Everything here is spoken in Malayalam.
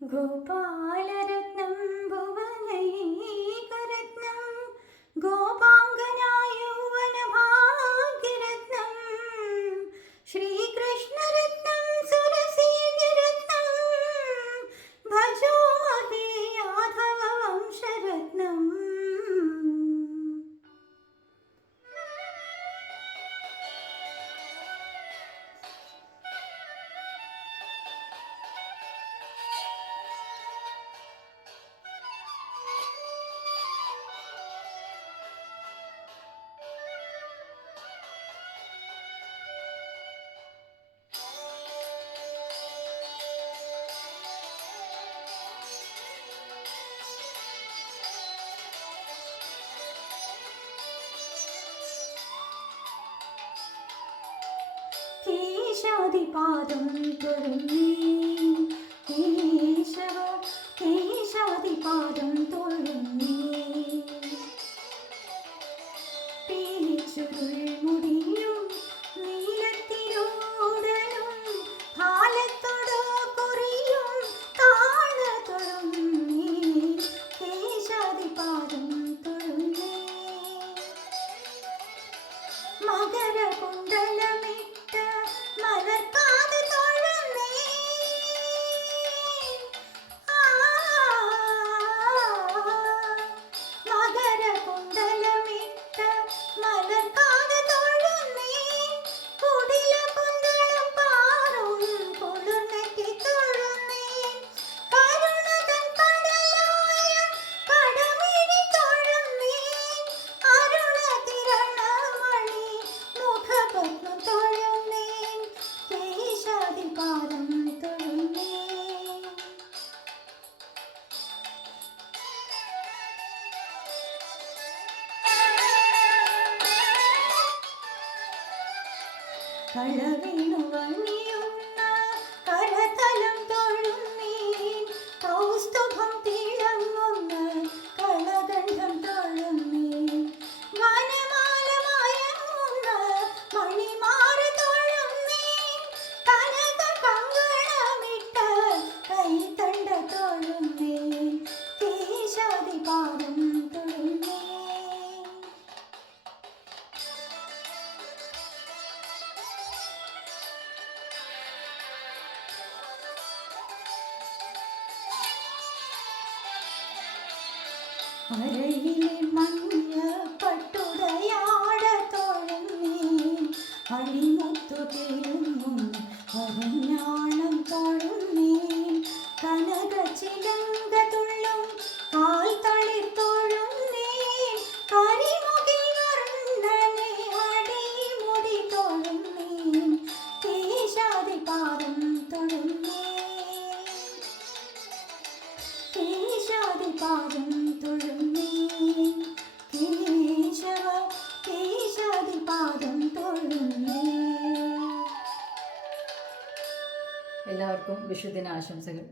ഗോപാലരത്നം ഭുവനൈകരത്നം ഗോപാംഗനായൗവനഭാഗ്യരത്നം ശ്രീകൃഷ്ണരത്നം സുരസേവ്യരത്നം ഭജോ മഹേ യാദവ വംശരത്നം. കേശാദിപാദം തൊഴുന്നേ കേശവ കേശാദിപാദം തൊഴുന്നേ പീലിച്ചുരുൾ മുടിയും നീലത്തിരോടലും ഭാലത്തോടോ കുറിയും താഴ തൊഴുന്നേ കേശാദിപാദം തൊഴുന്നേ മകരകുണ്ടലമിട്ട മലർക്കാത് തൊഴുന്നേ മകരകുണ്ടലമിട്ട മലർക്കാത് തൊഴുന്നേ കുടില കുന്തളം പാറും കുളിർനെറ്റി തൊഴുന്നേ കരുണതൻ കടലായ കടമിഴി തൊഴുന്നേ അരുണകിരണമണി മുഖപത്മം തൊഴുന്നേ കേശാദിപാദം തൊഴുന്നേ. കളവീണു വന്നിയുന്ന കരതലം തൊഴുന്നേ കൗസ്തുഭം തിളങ്ങുന്ന കളകണ്ഠം തൊഴുന്നേ വനമാല മയങ്ങുന്ന മണിമാല തൊഴുന്നേ കനക കങ്കണമിട്ട കൈത്തണ്ട തൊഴുന്നേ കേശാദിപാദം തൊഴുന്നേ. അരയിലെ മഞ്ഞ പട്ടുടയാട തൊഴുന്നേ അണിമുത്തു തിരുങ്ങും അരഞ്ഞാണം തൊഴുന്നേ കനക ചിലങ്ക തുള്ളും കാൽ തളിർ തൊഴുന്നേ കരിമുകിൽ വർണ്ണനെ അടിമുടി തൊഴുന്നേ കേശാദിപാദം തൊഴുന്നേ കേശാദിപാദം തൊഴുന്നേ കേശവ കേശാദിപാദം തൊഴുന്നേ. എല്ലാവർക്കും വിഷുദിന ആശംസകൾ.